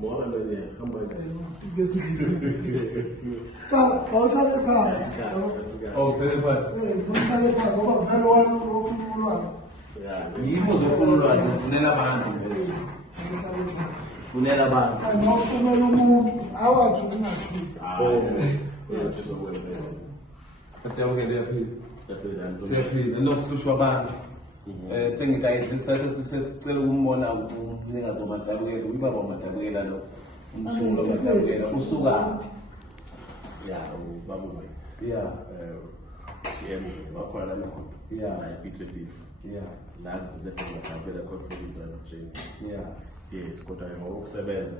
More than a humble. Awuhlale phansi. Awuhlale phansi. Uhlale phansi ngoba vele wena ufuna ulwazi. Yimo zofuna ulwazi ufunela abantu. Ufunela abantu. Awufumela umuntu awathi ungathi. Kodwa-ke siyaphila nosihlushwa abantu. Sengicela ukumbona umnikazi wamadabukela, uyibaba wamadabukela lo. Umsunguli wamadabukela usuka. Yeah, Babu. Yeah. GM, wakhona la Yeah. Peter Beef. Yeah. That's exactly what I'm going to driver training. Yeah. Yes, kodwa ngokusebenza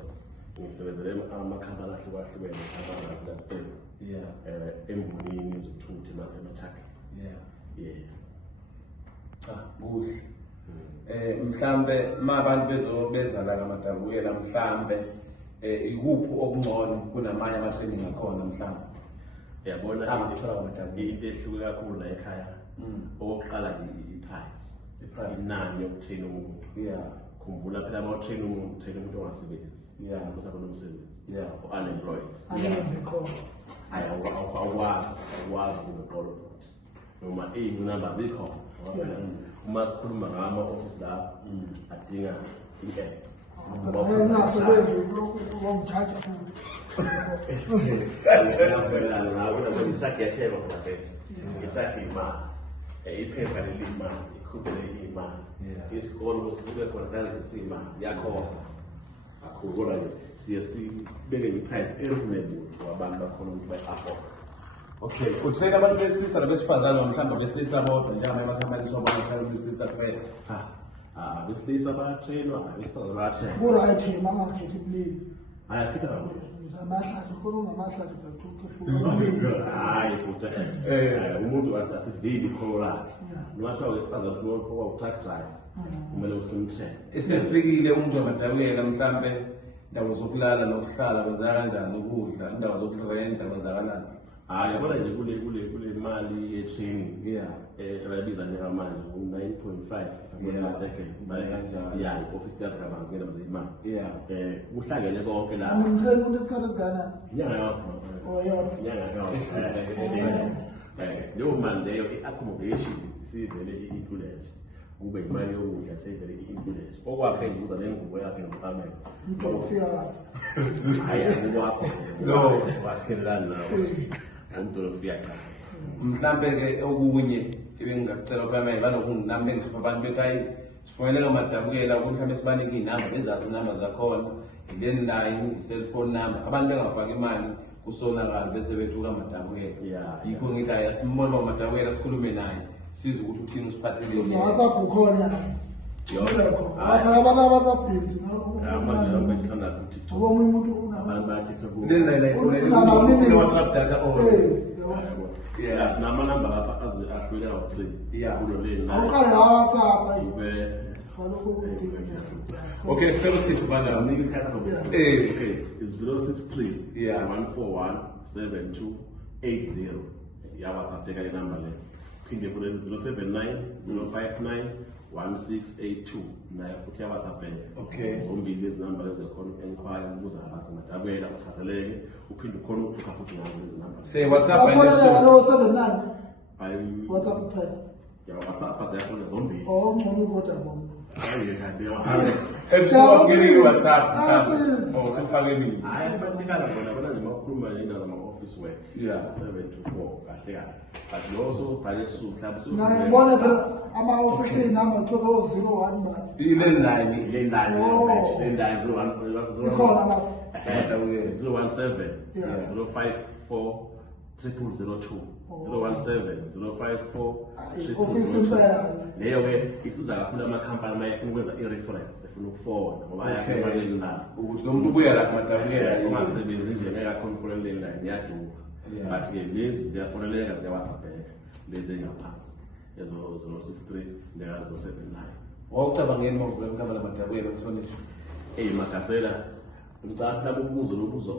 ngisebenzele amakhampani ahlukahlukene abangakula kuphela. Yeah. Embonini zokuthutha emathakhi. Yeah. Yeah. Kuhle. Mhlambe mabantu beza la ngamadabukela mhlambe ikuphi okungcono kunamanye ama training akhona mhlambe. Yabona Amathola kwamadabukela into ehluke kakhulu la ekhaya. Okokuqala i-price. Inani yokutrain umuntu. Yeah. Khumbula phela uma utrain umuntu, train umuntu ongasebenzi. Yeah. Kusaba nomsebenzi. Yeah. Unemployed. Awukwazi ukuqola ukuthi noma iy'namba zikhona. Uma sikhuluma ngama-office la adinga inketho. Nasebenzi uwongithatha futhi. Ngiyavumelana nawe ukuthi ngisagetheka ngabafethu. Ngisagetheka imali. Iphepha leli imali, ikhuphe imali. Isikole kusube khona vele ukuthi imali yakhosta. Akukho nje sibeke i-price reasonable kwabantu bakhona ukuthi bay-afford. Okay, utrain abantu besilisa nabesifazane mhlawumbe besilisa bodwa njengoba amakhampani sobakhona besilisa kuphela. Besilisa bayatrainwa, abesifazane bayatrainwa. Ku-right mangakhethi ubulili. Ayafika lapho. Amahlathi khona unamahlathi bethu Hayi kodwa umuntu asidili ikhono lakhe. Noma kuthiwa wesifazane ufuna ukuba truck driver. Kumele usimtrain. Esefikile umuntu wamadabukela mhlambe indawo zokulala nokuhlala kwenza kanjani ukudla indawo zokurenta kwenza kanjani. Yabona nje kule mali ye-training. Yeah. Abayibiza njengamanje u-9.5 yeah, i-office kasikabanzi ngena imali. Yeah. Kuhlangene konke la. Ngimtrain umuntu isikhathi esingakanani? Inyanga yakho. Leyo mali leyo i-accommodation isivele i-included. Kube imali yokudla isivele i-included. Okwakhe ngibuza nengubo yakhe nomqamelo. Umuntu ufika. Hayi ngokwakho. No, wasikhelelana nawe. Umuntu ufika cha. Mhlambe ke okunye ebengicela ukwamela banokunami ngizipha abantu bekayi sifonele ngamadabukela ukuthi mhlambe sibanike inamba bezazi inamba zakhona landline i-cellphone number abantu bengafaka imali kusonakala bese bethuka amadabukela. Yikho ngithi ayasimbona amadabukela sikhulume naye siza ukuthi uthini usiphathele. WhatsApp ukhona. Yebo. Abantu ababhizi ngoba umuntu WhatsApp data Yeah, sinama number lapha ahlukile kawu3. Yeah. Kulo lane. awuqale WhatsApp Okay, sicela sithi bana Nike isikhathi ngoba. Okay, 063 Yeah. 141 7280. Ya WhatsApp teka le number le. Phinde kule 079 059 1682 nayo futhi ya WhatsApp le. Okay. Zombili lezi number lezo khona enquire ukuza ngathi madabela uthatheleke uphinde ukhona ukuthatha futhi ngazo lezi number. say WhatsApp and Apho 79 Ayi WhatsApp kuphela. ya WhatsApp azakhona zombili. Ngcono uVodacom. Hayi ngiyadela. ngeni WhatsApp oh sifake mina. Hayi banikala bona nje makhuluma ngendaba ama-office work. Yeah. 7 to 4 kahle. But also bhale suku mhlawumbe suku. Na ngibona phela ama-office number 2001 ba. Ilandline le ndine 01 Ikhona lapho. 017 Yeah. 054 0002 017 054 Office impela. leyo ke isiza kakhulu amakhampani mayefuna ukwenza i-reference efuna ukufona ngoba ayakhona la ukuthi lo muntu ubuya la kumadabukela ungasebenzi indlela engakhona ukufonela le line iyadura. But ke lezi ziyafoneleka ziya-WhatsApp-eka lezi engaphansi ezo 063 neka 079. wawucabangeni mawuvula mkhamala madabukela kuhlonishwa. Makasela ngicabanga lapho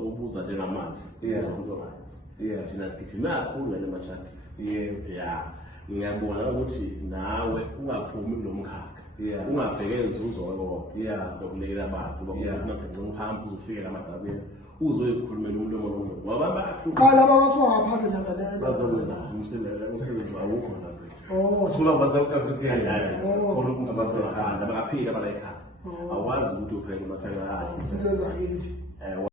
ubuza njengamanje. Yeah. Yeah, thina sigijima kakhulu ngale machaphi. Yeah. Yeah. Ngiyabona ukuthi nawe ungaphumi kulomkhakha. Yeah. ungabheke inzuzo wako Yeah. yokulekelela abantu ngoba Yeah. uzothi ngicela uhambe uzofikela amadabeni uzoyikhulumela umuntu omunye ngoba bayahluka Qala abasuka ngaphandle nabelele. bazokwenza umsebenzi awukho lapho Oh, Sula kwa-South African. sikolo kumsebenzi abaphila bala ekhaya awazi ukuthi upheke emakhaya sizeza kithi.